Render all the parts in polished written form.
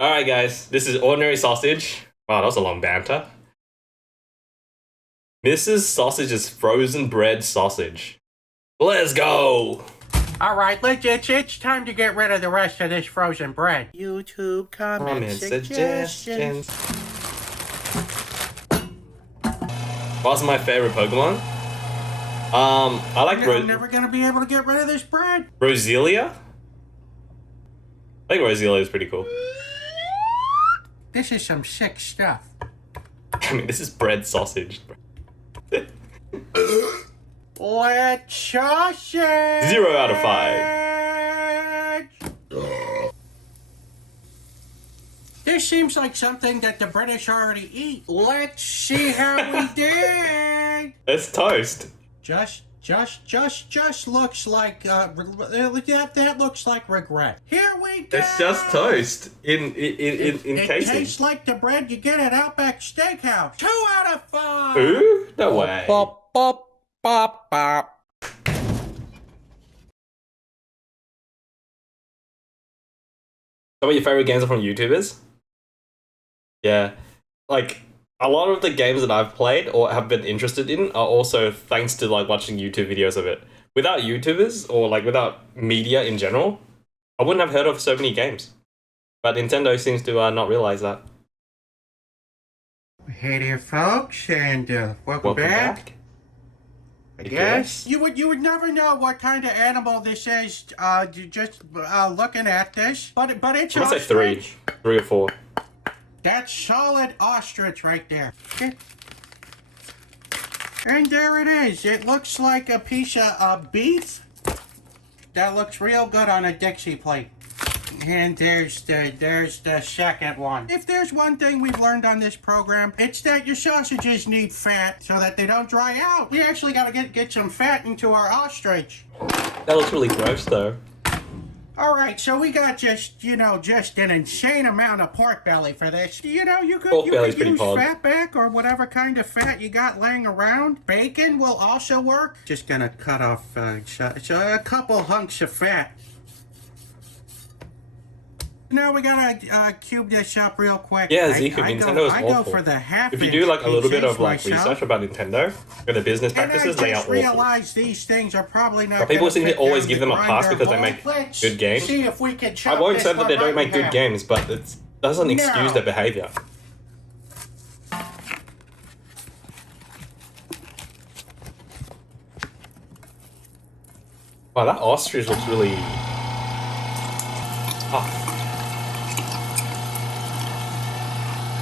Alright guys, this is ordinary sausage. Wow, that was a long banter. Mrs. Sausage's frozen bread sausage. Let's go! Alright, it's time to get rid of the rest of this frozen bread. YouTube comment suggestions. What's my favorite Pokemon? I like I'm never gonna be able to get rid of this bread. Roselia? I think Roselia is pretty cool. This is some sick stuff. I mean, this is bread sausage. Let's sausage! 0 out of 5. This seems like something that the British already eat. Let's see how we did. It's toast. Just looks like that looks like regret. Here we go. It's just toast in It casing. tastes like the bread you get at Outback Steakhouse. 2 out of 5. Ooh, no way. Bop, bop, bop, bop. Some of your favorite games are from YouTubers? Yeah. Like, a lot of the games that I've played or have been interested in are also thanks to, like, watching YouTube videos of it. Without YouTubers, or, like, without media in general, I wouldn't have heard of so many games. But Nintendo seems to not realize that. Hey there, folks, and welcome back. I guess you would never know what kind of animal this is just looking at this, but it's I'm gonna say 3 or 4. That's solid ostrich right there. Okay. And there it is. It looks like a piece of beef that looks real good on a Dixie plate. And there's the second one. If there's one thing we've learned on this program, it's that your sausages need fat so that they don't dry out. We actually gotta get some fat into our ostrich. That looks really gross, though. Alright, so we got just an insane amount of pork belly for this. You could Pork belly's use pretty pod. fatback or whatever kind of fat you got laying around. Bacon will also work. Just gonna cut off a couple hunks of fat. Now we gotta cube this up real quick. Yeah, Zeke, Nintendo is awful. I go for the half. If you do like a little bit of like myself. research about Nintendo and the business practices, they are I awful. realize these things are probably not. But people seem to fit always down give the them a pass grinder. because they make Let's good games. See if we can I chop won't this say that they one don't right make in good half. games, but it doesn't excuse No. their behavior. Wow, that ostrich looks really tough.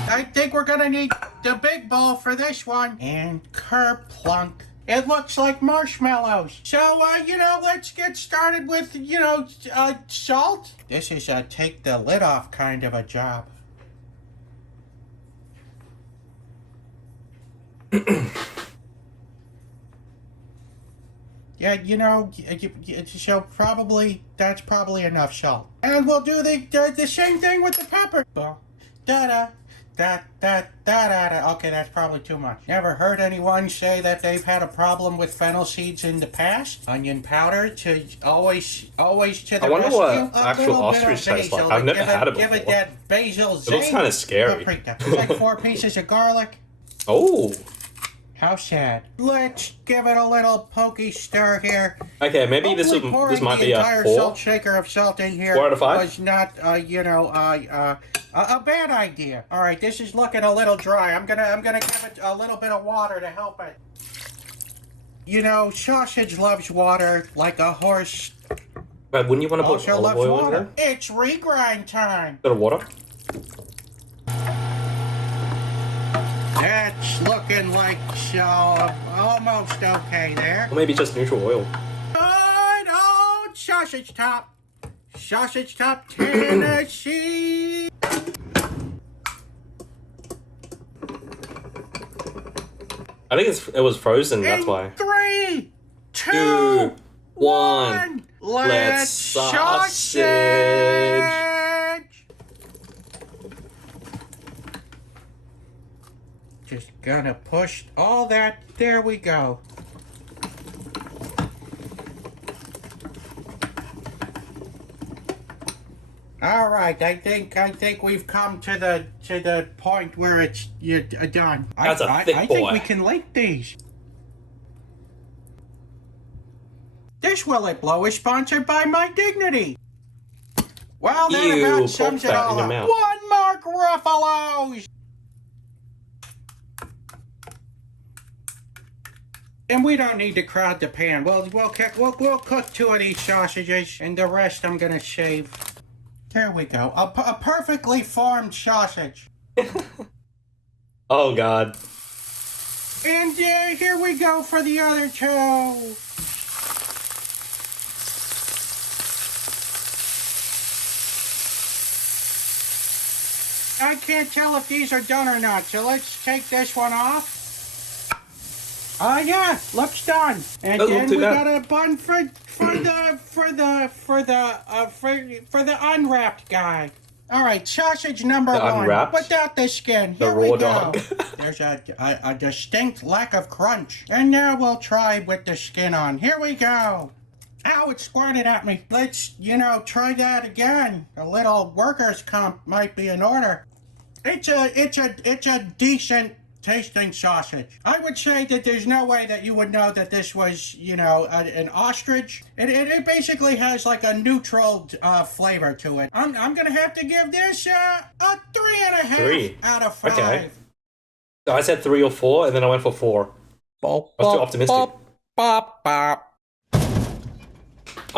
I think we're gonna need the big bowl for this one. And kerplunk. It looks like marshmallows. So, let's get started with, salt. This is a take the lid off kind of a job. Yeah, so that's probably enough salt. And we'll do the same thing with the pepper. Da-da. Da-da-da-da-da. Okay, that's probably too much. Never heard anyone say that they've had a problem with fennel seeds in the past. Onion powder to always to the rescue. I wonder what A actual little bit ostrich of tastes like. basil I've to never had it Give it before. that basil It looks zing. kind of scary. Paprika. It's like 4 pieces of garlic. Oh, How sad. Let's give it a little pokey stir here. okay. Maybe Hopefully this might be the a entire 4. salt shaker of salt in here 4 out of 5? was not, a bad idea. All right, this is looking a little dry. I'm gonna give it a little bit of water to help it. Sausage loves water like a horse. But wouldn't you want to put Also olive loves oil in water. there? It's regrind time. Bit of water. That's looking like almost okay there. Or maybe just neutral oil. Good old sausage top. Sausage top Tennessee. I think it was frozen, that's In why. 3, 2, 2, 1. 1. Let's Let's sausage. Just gonna push all that. There we go. All right, I think we've come to the point where it's done. That's a thick I boy. think we can link these. This Will It Blow is sponsored by My Dignity. Well, that Ew, about pork sums it fat all in your up. mouth. 1 Mark Ruffalo's. And we don't need to crowd the pan. We'll cook 2 of these sausages, and the rest I'm gonna shave. There we go. A perfectly formed sausage. Oh god. And here we go for the other 2. I can't tell if these are done or not, so let's take this one off. Oh yeah, looks done. And then we got a bun for the unwrapped guy. All right, sausage number 1 unwrapped? without the skin. Here The we raw go. dog. There's a distinct lack of crunch. And now we'll try with the skin on. Here we go. Ow, it squirted at me. Let's, try that again. A little workers' comp might be in order. It's a decent tasting sausage. I would say that there's no way that you would know that this was, an ostrich. It basically has like a neutral flavor to it. I'm gonna have to give this a 3.5 3 out of 5. Okay. So I said 3 or 4, and then I went for 4. I was too optimistic.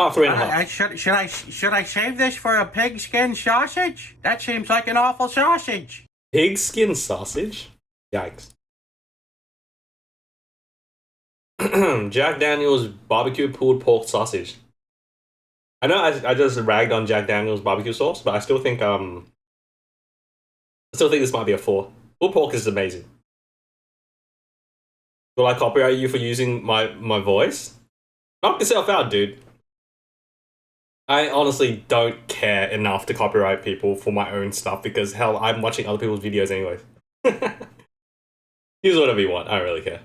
Oh, 3.5. Should I save this for a pigskin sausage? That seems like an awful sausage. Pigskin sausage? Yikes. Jack Daniel's barbecue pulled pork sausage. I know I just ragged on Jack Daniel's barbecue sauce, but I still think this might be a 4. Pulled pork is amazing. Will I copyright you for using my voice? Knock yourself out, dude. I honestly don't care enough to copyright people for my own stuff because, hell, I'm watching other people's videos anyways. Use whatever you want. I don't really care.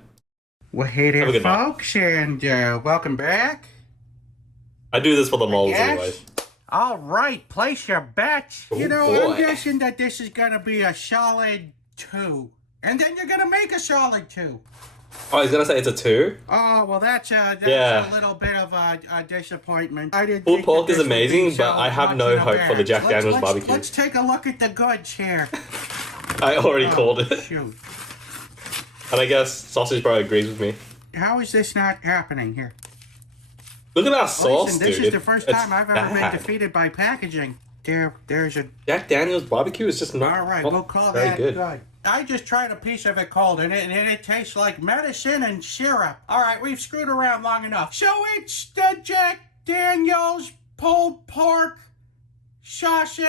Well, hey there, folks, and welcome back. I do this for the lols anyways. All right, place your bets. Oh, I'm guessing that this is going to be a solid 2. And then you're going to make a solid 2. Oh, I was gonna say it's a 2. Oh, well, that's a little bit of a disappointment. Pulled pork is amazing, but I have no hope for the Jack Daniel's barbecue. Let's take a look at the goods here. I already called it. Shoot. And I guess Sausage Bro agrees with me. How is this not happening here? Look at that sauce, Listen, dude. this is the first time I've ever been defeated by packaging. There's a... Jack Daniel's barbecue is just not, all right, not we'll call very that good. I just tried a piece of it cold, and it tastes like medicine and syrup. All right, we've screwed around long enough. So it's the Jack Daniel's pulled pork sausage.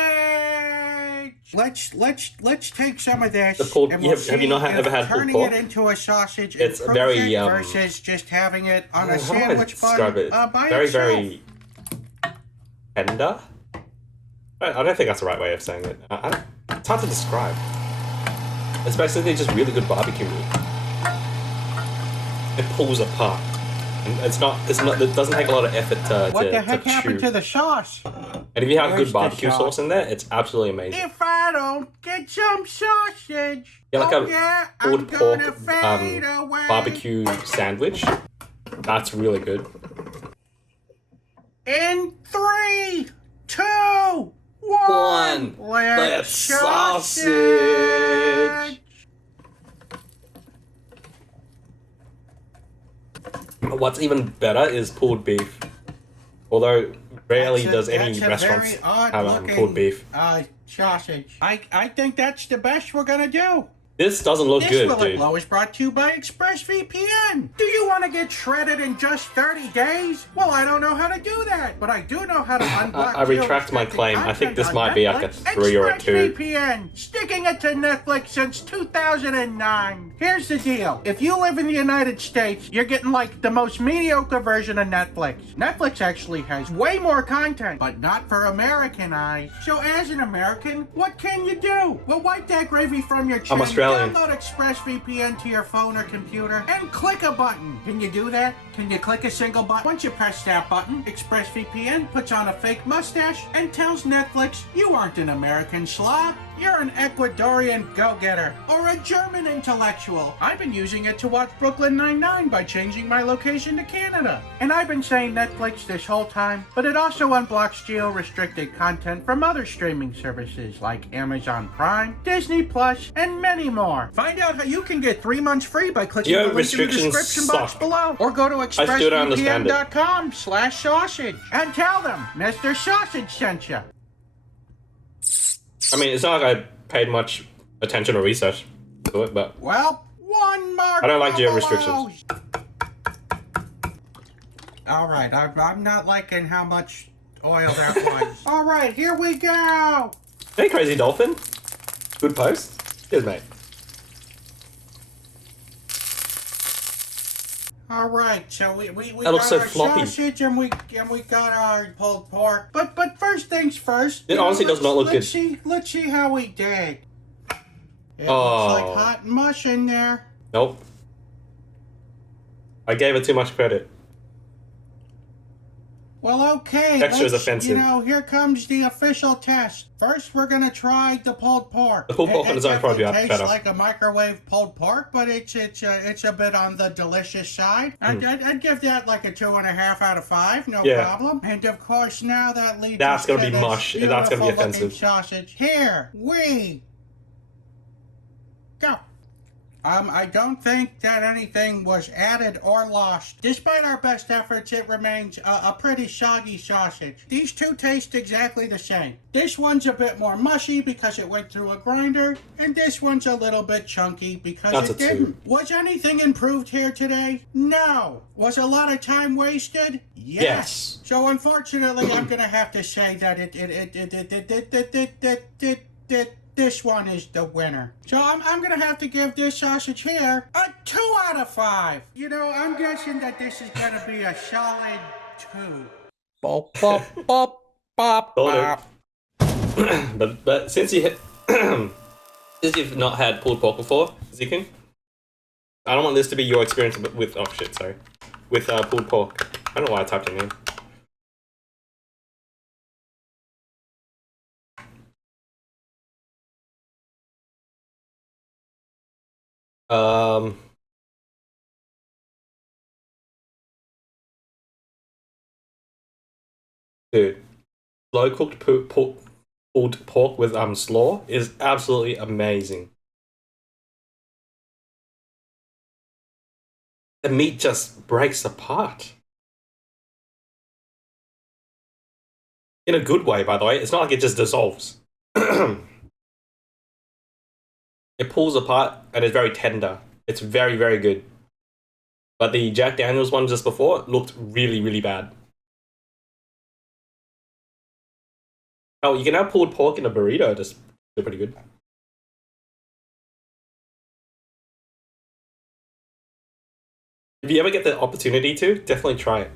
Let's take some of this. The pulled, and we'll have you not ever had pulled pork? Turning it into a sausage. It's very versus just having it on a sandwich bun by very itself. very tender. I don't think that's the right way of saying it. It's hard to describe. It's basically just really good barbecue meat. It pulls apart. And it doesn't take a lot of effort to What the heck happened to the sauce? And if you have good barbecue sauce in there, it's absolutely amazing. If I don't get some sausage, Yeah, like a pulled pork barbecue sandwich. That's really good. In 3, 2, 1. Let's sausage. What's even better is pulled beef. Although rarely does any restaurants have pulled beef. Sausage. I think that's the best we're gonna do. This doesn't look good, This Will It dude. Blow is brought to you by ExpressVPN. Do you want to get shredded in just 30 days? Well, I don't know how to do that, but I do know how to unblock. I retract my claim. I think this might be like a 3 or a 2. ExpressVPN, sticking it to Netflix since 2009. Here's the deal. If you live in the United States, you're getting like the most mediocre version of Netflix. Netflix actually has way more content, but not for American eyes. So as an American, what can you do? Well, wipe that gravy from your chin. I'm Australian. rebellion. Download ExpressVPN to your phone or computer and click a button. Can you do that? Can you click a single button? Once you press that button, ExpressVPN puts on a fake mustache and tells Netflix you aren't an American slob. You're an Ecuadorian go-getter or a German intellectual. I've been using it to watch Brooklyn Nine-Nine by changing my location to Canada. And I've been saying Netflix this whole time, but it also unblocks geo-restricted content from other streaming services like Amazon Prime, Disney Plus, and many more. Find out how you can get 3 months free by clicking the link in the description box below, or go to expressvpn.com/sausage and tell them Mr. Sausage sent you. I mean, it's not like I paid much attention or research to it, but well, one more. I don't like geo restrictions. All right, I'm not liking how much oil that was. All right, here we go. Hey, Crazy Dolphin. Good post. Cheers, mate. All right, so we That got looks so our floppy. sausage and we got our pulled pork. But first things first. It honestly does not look good. Let's see how we did. It Oh. looks like hot mush in there. Nope. I gave it too much credit. Well, okay. Texture is let's- offensive. You know, here comes the official test. First, we're gonna try the pulled pork. The pulled pork on its own probably It be tastes better. like a microwave pulled pork, but it's a bit on the delicious side. I'd give that like a 2.5 out of 5, no Yeah. problem. And of course, now that leads That's us gonna to be this mush, and that's gonna be beautiful looking offensive. sausage. Here we go. I don't think that anything was added or lost. Despite our best efforts, it remains a pretty soggy sausage. These two taste exactly the same. This one's a bit more mushy because it went through a grinder, and this one's a little bit chunky because That's it a two. didn't. Was anything improved here today? No. Was a lot of time wasted? Yes. So unfortunately, I'm gonna have to say that this one is the winner. So I'm gonna have to give this sausage here a 2 out of 5. You know, I'm guessing that this is gonna be a solid 2. Bop, bop, bop, bop, Thought it. But since you hit, since you've not had pulled pork before, Zikin, I don't want this to be your experience with with pulled pork. I don't know why I typed your name. Dude, slow cooked pulled pork with slaw is absolutely amazing. The meat just breaks apart. In a good way, by the way. It's not like it just dissolves. It pulls apart and it's very tender. It's very, very good. But the Jack Daniels one just before looked really, really bad. Oh, you can have pulled pork in a burrito. Just feel pretty good. If you ever get the opportunity to, definitely try it.